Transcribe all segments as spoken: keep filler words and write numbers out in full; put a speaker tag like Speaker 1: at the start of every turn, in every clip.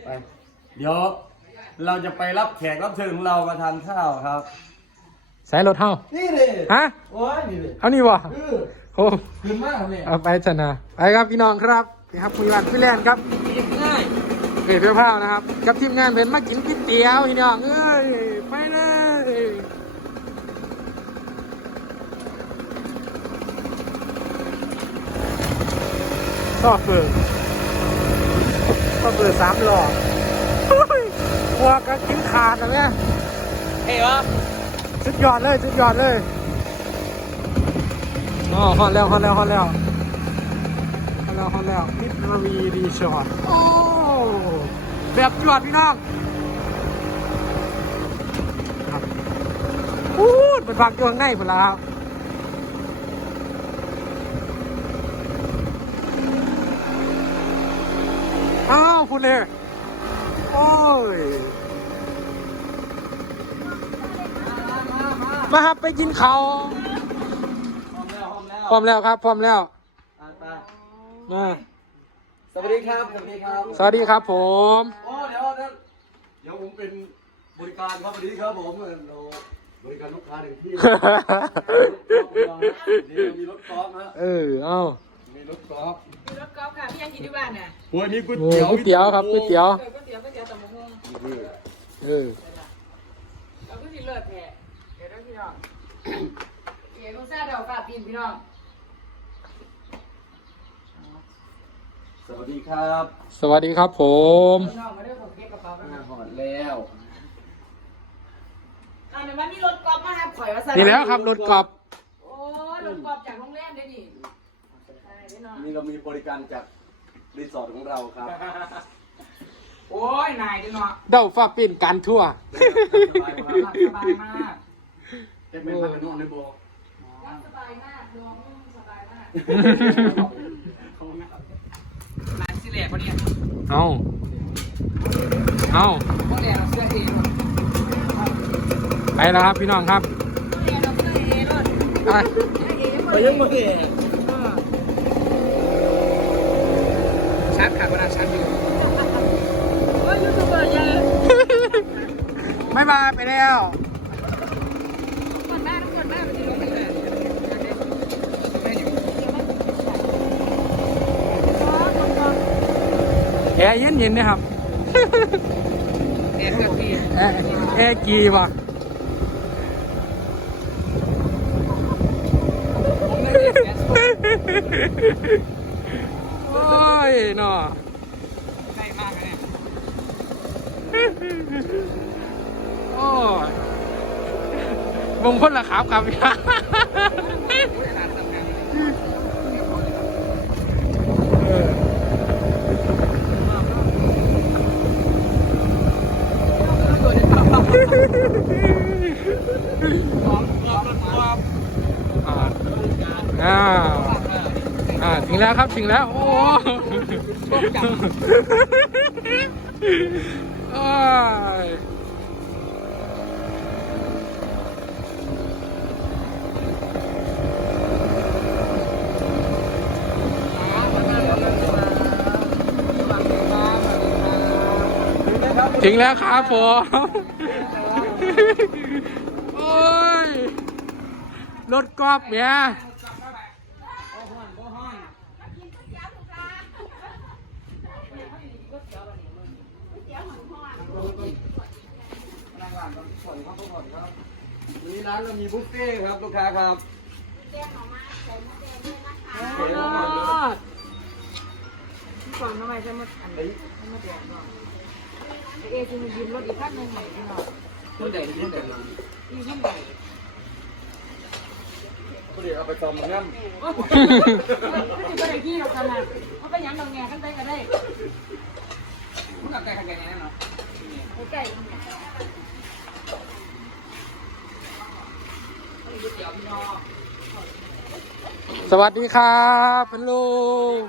Speaker 1: ไปเดี๋ยวเราจะไปรับแขกรับเชิญของเรามาทานข้าวครับ
Speaker 2: สายรถเท่า
Speaker 1: นี่เลย
Speaker 2: ฮะ
Speaker 1: โอ้ยนี่เลย
Speaker 2: เอานี่วะโอ้
Speaker 1: ขึ้นมากเลย
Speaker 2: เอาไปชนะไปครับพี่น้องครับนี่ครับคุยวันพี่แลนด์ครับง่ายเกยเพื่อพราวนะครับกับทีมงานเป็นมากินก๋วยเตี๋ยวพี่น้องเอ้ยไปเลยซอเฟืองซอเฟืองสามหลอดหัวก็กินขาดนะเนี่ยเฮ้ยวะสุดยอดเลยสุดยอดเลยอ๋อฮอนแล้วฮอนแล้วฮอนแล้วฮอนแล้วฮอนแล้วมิตรวีรีสอร์ทโอ้แบบจวดพี่น้องครับอู้เป็นพักจวงง่ายหมดแล้วอ้าวคุณเนี่ยโอ้ยมาครับไปกินเขาพร้อมแล้วครับพร้อมแล้วมา
Speaker 1: สวัสดีครับสวัสดีครับ
Speaker 2: สวัสดีครับผม
Speaker 1: โอ้เดี๋ยวเดี๋ยวผมเป็นบริการครับสวัสดีครับผมเราบริการลูกค้าถึงที่นี่มีรถกอล์ฟนะ
Speaker 2: เออเอา
Speaker 1: มีรถกอล์ฟ
Speaker 3: มีรถกอล์ฟค่ะพี่ยังกินที่บ้านน่ะ
Speaker 1: โอ้ยนี่ก๋วยเตี๋ยว
Speaker 2: ก๋วยเตี๋ยวครับก๋วยเตี๋ยว
Speaker 3: ก๋วยเตี๋ยวก๋วยเตี๋ยวตำบักหุ่ง
Speaker 2: เออ
Speaker 3: เราก็สิเลิศแท้เดี๋ยวได้พี่น้องเดี๋ยวลูกซ่าเดี๋ยวฝากปีนพี่น้อง
Speaker 1: สวัสดีครับ
Speaker 2: สวัสดีครับผม
Speaker 3: น้องมาด้วยผมเก็บกระเป๋าไปนะ
Speaker 1: หอดแล้ว
Speaker 3: อ่าในวันนี้รถกอล์ฟมาครับข่อยว่าสั่
Speaker 2: นี่แล้วครับรถกอล์ฟ
Speaker 3: โอ้รถกอล์ฟจากโรงแรมได้ดิ
Speaker 1: นี่เรามีบริการจากรีสอร์ทของเราครับ
Speaker 3: โอ้ยนายดิเนาะ
Speaker 2: เดาฟ้าเป็นการทั่ว
Speaker 3: สบายมาก
Speaker 1: เต็มเป็นพันนุ่มในโบ
Speaker 3: สบายมากน้องสบายมากร้านสิเล่เขาเนี่ย
Speaker 2: เอาเอา
Speaker 3: พวกแดงเสื้อเอ
Speaker 2: ไปแล้วครับพี่น้องครับ
Speaker 1: ไปยังมาเกะ
Speaker 3: ชัดขาดเวลาชัดอยู่ว่ายูทูบเบอร์ยัง
Speaker 2: ไม่มาไปแล้ว
Speaker 3: กดหน้าต้องกดหน้าไปที่รถเลย
Speaker 2: แอร์เย็นเย็นนะครับ
Speaker 3: แอร์กับพี่
Speaker 2: แอร์แอร์กีว่ะโอ้ยเนาะ
Speaker 3: ใกล้มากเลย
Speaker 2: โอ้ยมงคลละครับครับพี่อ่าอ่าถึงแล้วครับถึงแล้วโอ้ยถึงแล้วครับผมโอ้ยรถกอล์ฟเนี่ย
Speaker 1: วันนี้ร้านเรามีบุฟเฟ่ครับลูกค้าครับ
Speaker 3: แจ้งออกมาใส่มะแดงด้วยนะคะพี่ก่อนทำไมใส่มะอันนี้ใส่มะแดงก่อนเอจะมียืมรถอีกคันหนึ่งใหม่พี่น้อง
Speaker 1: รุ่นใหญ่รุ่นใหญ่
Speaker 3: อีรุ่นใหญ่
Speaker 1: ก็เดี๋ยวเอาไปซ้อมงั้น
Speaker 3: ก็ได้พี่เราขนาดเขาไปยังเราแง่ขั้นใต้ก็ได้มึงกับไก่ขันไก่แน่นอนไก่
Speaker 2: สวัสดีครับเป็นลูก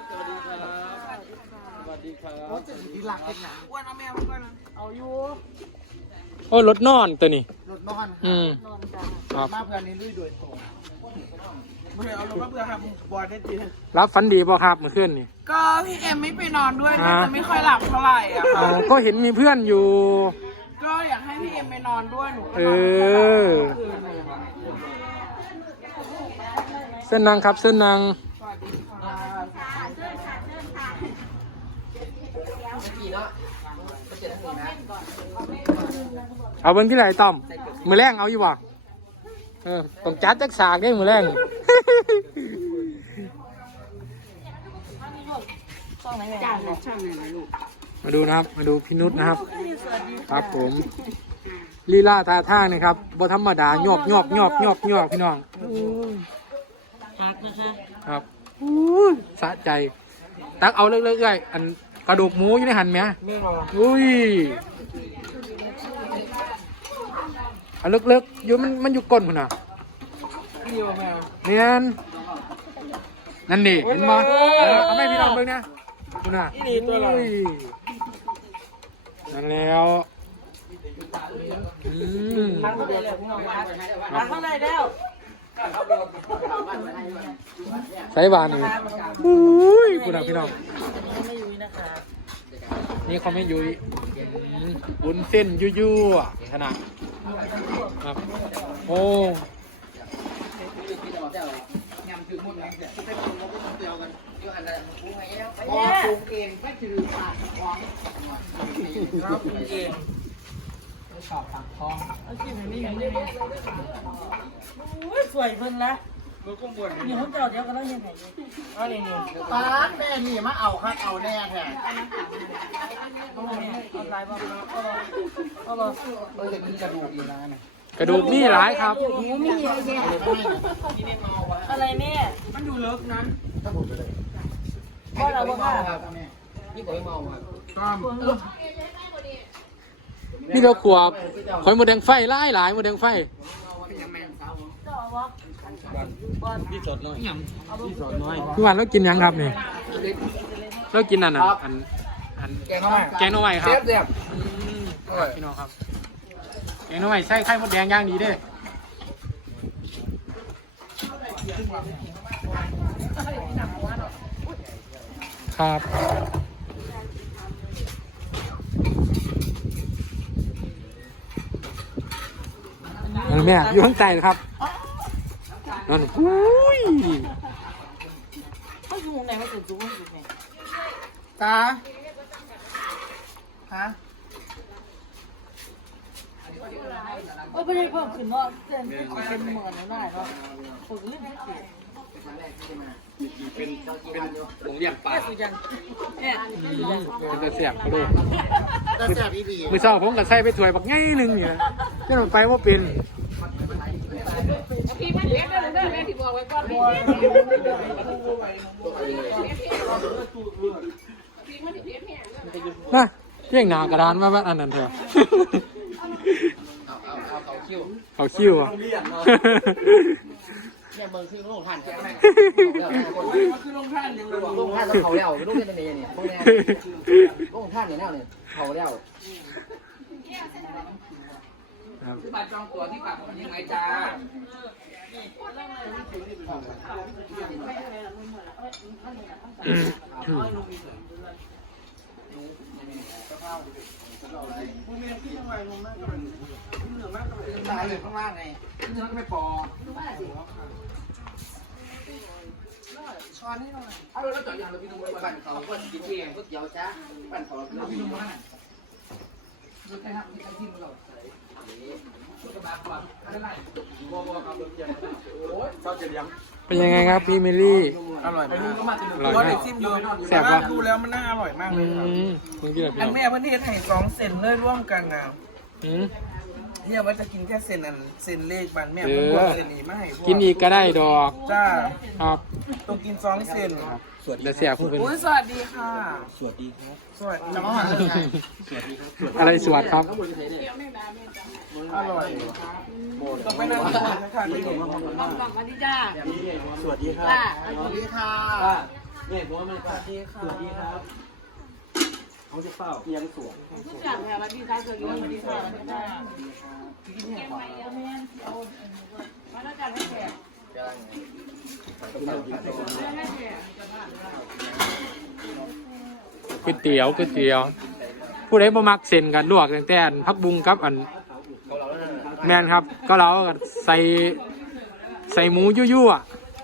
Speaker 1: สวัสดีครับ
Speaker 3: โอ้จะดีหลักเป็นหนาอ้วนเอาแมวก่อนเอาอยู่
Speaker 2: โอ้รถนอนตัวนี้
Speaker 3: รถนอน
Speaker 2: อืม
Speaker 3: นอนจ้ามาเพื่อนนี้ลุยโดยตรง
Speaker 4: ไม่เอาลงมาเพื่อครับบอลได้จริง
Speaker 2: รับฝันดีบ่ครับเมื่อคืนนี่
Speaker 4: ก็พี่เอ็มไม่ไปนอนด้วยก็จะไม่ค่อยหลับเท่าไหร่อะ
Speaker 2: อ๋อ
Speaker 4: ค่ะ
Speaker 2: ก็เห็นมีเพื่อนอยู่
Speaker 4: ก็อยากให้พี่เอ็มไปนอนด้วยหนูก็
Speaker 2: เอน
Speaker 4: อนไม่ค่อยหลับ
Speaker 2: อ
Speaker 4: เมื่อคืนเลยค่ะ
Speaker 2: เส้นนางครับเส้นนาง
Speaker 4: สวัสดีค่ะ
Speaker 2: เอาเบิ้งที่ไหนต้อม มือแรงเอาอยู่บ่เออต้องจัดจักสากได้มือแรง
Speaker 3: จ้าเลยช่างไหนลูก
Speaker 2: มาดูนะครับ มาดูพี่นุชนะครับ ครับผมลีลาท่าทางนะครับบ่ธรรมดาหยอกหยอกหยอกหยอกหยอกพี่น้อง
Speaker 3: พักนะคะ
Speaker 2: ครับอู้ยสะใจ ตักเอาเลิกๆเลยอันกระดูกหมูอยู่ในหันไหม
Speaker 4: ไม่รอ
Speaker 2: อุ้ยอันเลิกๆอยู่มันมันอยู่ก้นคุณอ่ะ
Speaker 4: พี่ว่าแม่
Speaker 2: เนี่ยนั่นดิเห็นมั้ยเอาไม่พี่น้องเบิ่งนะคุณอ่ะ
Speaker 4: อีนี่ตัวเรา
Speaker 2: อุ้ยนั่นแล้วอืม
Speaker 4: ทางเข้าไปเลยพี่น้องทางเข้าได้แล้ว
Speaker 2: ใส่บานนี่อุ้ยคุณอ่ะพี่น้อง
Speaker 4: ไม่ยุ้ยนะคะ
Speaker 2: นี่เขาไม่ยุยอืมวุ้นเส้นยุ่ยๆอ่ะขนาดครับโอ้
Speaker 4: สวยเพิ่นละมือกุ้งบวชนี่เขาเจ้าเดียวกันแล้วยังไงอ๋อนี่นี่ป้าแม่นี่มาเอาครับเอาแน่แท้เอาแม่เอาลายบ้างเอาบ้างเออจะมีกระดูกอีกนะ
Speaker 2: กระดูกนี่หลายครับ
Speaker 3: หมูมีเยอะแยะ
Speaker 4: อะไรแม่มันอยู่เลิกนั้นก็เราบ้างครับนี่ผมเมาครับ
Speaker 2: นี่เราขวบคอยหมดแดงไฟไล่หลายหมดแดงไฟพี่สดน้อยพี่สดน้อยพี่วันเรากินยังครับนี่เรากินอันนั้นอันอัน
Speaker 4: แกงเข้ามา
Speaker 2: แกงหน่อไม้ครับ
Speaker 4: เสียบ
Speaker 2: อืมพี่น้องครับแกงหน่อไม้ใส่ไข่มดแดงย่างดีเด้ครับนั่นแม่อยู่ข้างใต้ครับนั่นอุ้ย
Speaker 3: เขาอยู่ไหนมาถึงจุ๊บอยู่ไหน
Speaker 4: ตาฮะ
Speaker 3: โอ้ยไม่ได้เพิ่มขึ้นเนาะเส้นเป็นหมื่นแล้วได้เนาะผมเล่นไม่เก่ง
Speaker 2: เป็นเป็นหลงเลี้ยงปลา
Speaker 3: สุดยังเนี่ย
Speaker 2: เป็นตะเสียบกระโดด
Speaker 4: แต่แสบอีดี
Speaker 2: มือเศร้าผมกับใส่ไปถวยบักง่ายหนึ่งเนี่ยจะลงไปว่าเป็น
Speaker 3: พี่มันเลี้ยงได้เลยแม่ที่บอกไว้ก่อนพี่มันเลี้ยงแห้ง
Speaker 2: นะเพียงหนากระดานมาบ้านอันนั้นเถอะเขาคิ้วอ่ะ
Speaker 5: เนี่ยเมืองคือโรงท่านครับ
Speaker 4: มันคือลงท่านยังเลย
Speaker 5: โรงท่านแล้วเขาแล้วลูกเนี่ยเป็นยังไงเนี่ยพวกเนี้ยโรงท่านเนี่ยแน่เนี่ยเขาแล้ว
Speaker 4: คือบัตรจองตั๋วที่ปากมันยังไงจ้า ตายอยู่ข้างล่างไงเนื้อก็ไม่พอช้อนให้หน่อยเอาแล้วจ่อยอย่างเราพี่นุ่มไปปั่นเขาก็กินเองก็เดี๋ยวจ้าปั่นเขาเราพี่นุ่มมาดูไปครับมีใครที่เราใส่กระบะก่อนอะไรบัวบัวครับเดี๋ยวโอ้ยชอบเจียม
Speaker 2: เป็นยังไงครับพี่มิลลี่
Speaker 4: อร่อยไหมก็มาถึง
Speaker 2: อร่อย
Speaker 4: ก็
Speaker 2: ไหม
Speaker 4: ได้ซิมอยู่
Speaker 2: แซ่บปะ
Speaker 4: ดูแล้วมันน่าอร่อยมาก
Speaker 2: อื
Speaker 4: เลยครับ
Speaker 2: มคุณกินอะไร
Speaker 4: อันแม่เพื่อนที่ให้สองเซนเลยร่วมกันนะ
Speaker 2: อืม
Speaker 4: เนี่ยว่าจะกินแค่เซนอันเซนเลขบันแม่เพื่อนบอกเซนนี้ไม่ให้พว
Speaker 2: กินอีกก็ได้ดอก
Speaker 4: จ้า
Speaker 2: ครับ
Speaker 4: ต้องกินสองเซน
Speaker 2: แต่เสียคุณเป็น
Speaker 4: อุ้ยสวัสดีค่ะ สวัสดีครับ สวัสดี
Speaker 2: อะไรสวัสดครับ
Speaker 4: อร่อยต้องไปนั่งกินนะคะนี่
Speaker 3: ต้องกลับมาที่จ้า
Speaker 4: สวัสดีค่ะ
Speaker 3: จ้า
Speaker 4: สวัสดีค่ะ
Speaker 5: เนี่ยผมว่ามัน
Speaker 4: สวัสดีค่ะ สวัสดีครับเขาจะเฝ้าเอียงสวน
Speaker 3: ทุกอย่างแบบดีใจเกิดขึ้นดีใจจ้ามาแล้วจ้าให้แขก
Speaker 2: ก๋วยเตี๋ยวก๋วยเตี๋ยวผู้ใดบ่มักเส้นกันลวกตั้งแต่อันผักบุ้งกับอันแมนครับก็เราใส่ใส่หมูยั่วๆ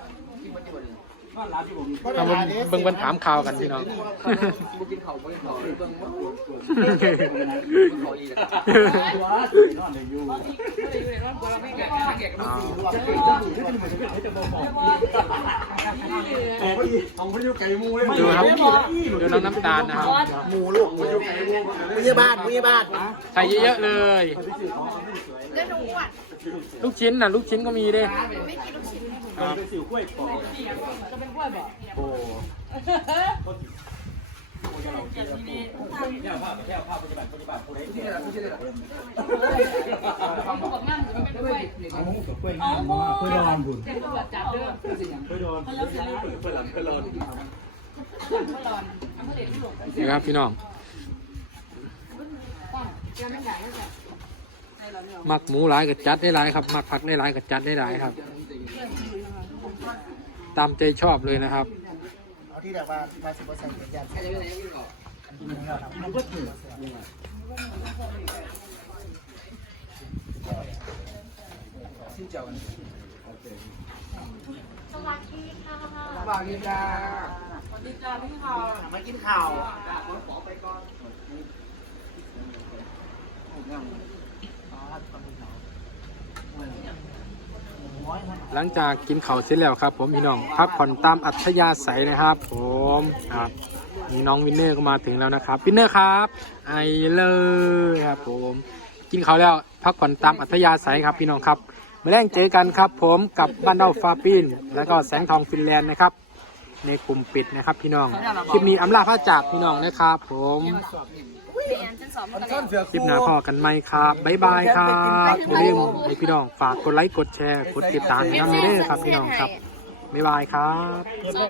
Speaker 2: เราเบิ่งเบิ่งถามข่าวกันพี่น้อง
Speaker 5: บุกินเขาบุกินเขาเบิ่งว่าเขาอีก
Speaker 1: แต่พอดีของพายุไก่มูเลย
Speaker 2: ดูครับดูน้องน้ำตาลนะครับ
Speaker 1: หมูลูกพายุไก่มู
Speaker 5: พยาบาลพยาบาล
Speaker 2: ใส่เยอะๆเลย ลูกชิ้นน่ะลูกชิ้นก็มีด้วยครับ
Speaker 1: เป็นสิวกล้วยปอก
Speaker 3: จะเป็นกล้วยบอก
Speaker 1: โอ้
Speaker 3: ของพวกนั่นมันเป็นกล้วยเอากล้วยกล้วยดอนบุญเป็นกล้วยจับเด้อกล้วยดอนเขาเลิกเสร็จแล้ว
Speaker 1: เพื่อนหลังเพื่อนรอน
Speaker 3: กล้วยดอนอำเภอเดชที่หลง
Speaker 2: นี่ครับพี่น้อง
Speaker 3: ป้องยังไม่ได้ยังไง
Speaker 2: มักหมูหลายกับจัดได้หลายครับมักผักได้หลายกับจัดได้หลายครับ ตามใจชอบเลยนะครับ
Speaker 5: เอาที่แบบว่ามาสิบเปอร์เซ็นต์ยันแค่ไหนยังกินเขามันก็ถือสิ้นเจ้ากันโอเคสวัสดีค่ะสวัสดีจ้า
Speaker 3: สวัสดีจ้าพี่เขา
Speaker 5: มากินข้าว
Speaker 2: หลังจากกินข้าวเสร็จแล้วครับ ผมพี่น้องพักผ่อนตามอัธยาศัยนะครับ ผมครับมีน้องวินเนอร์ก็มาถึงแล้วนะครับวินเนอร์ครับไอเลยครับผมกินข้าวแล้วพักผ่อนตามอัธยาศัยครับพี่น้องครับมาแรงเจอกันครับ ผมกับบ้านเดาฟาปินแล้วก็แสงทองฟินแลนด์นะครับ ในกลุ่มปิดนะครับ พี่น้องคลิปนี้อำลาพระจากพี่น้องนะครับ ผมคลิปหน้าพอกันไหมครับบ๊ายบายครับอย่าลืมให้พี่น้องฝากกดไลค์กดแชร์กดติดตามกันด้วยครับพี่น้องครับบ๊ายบายครับ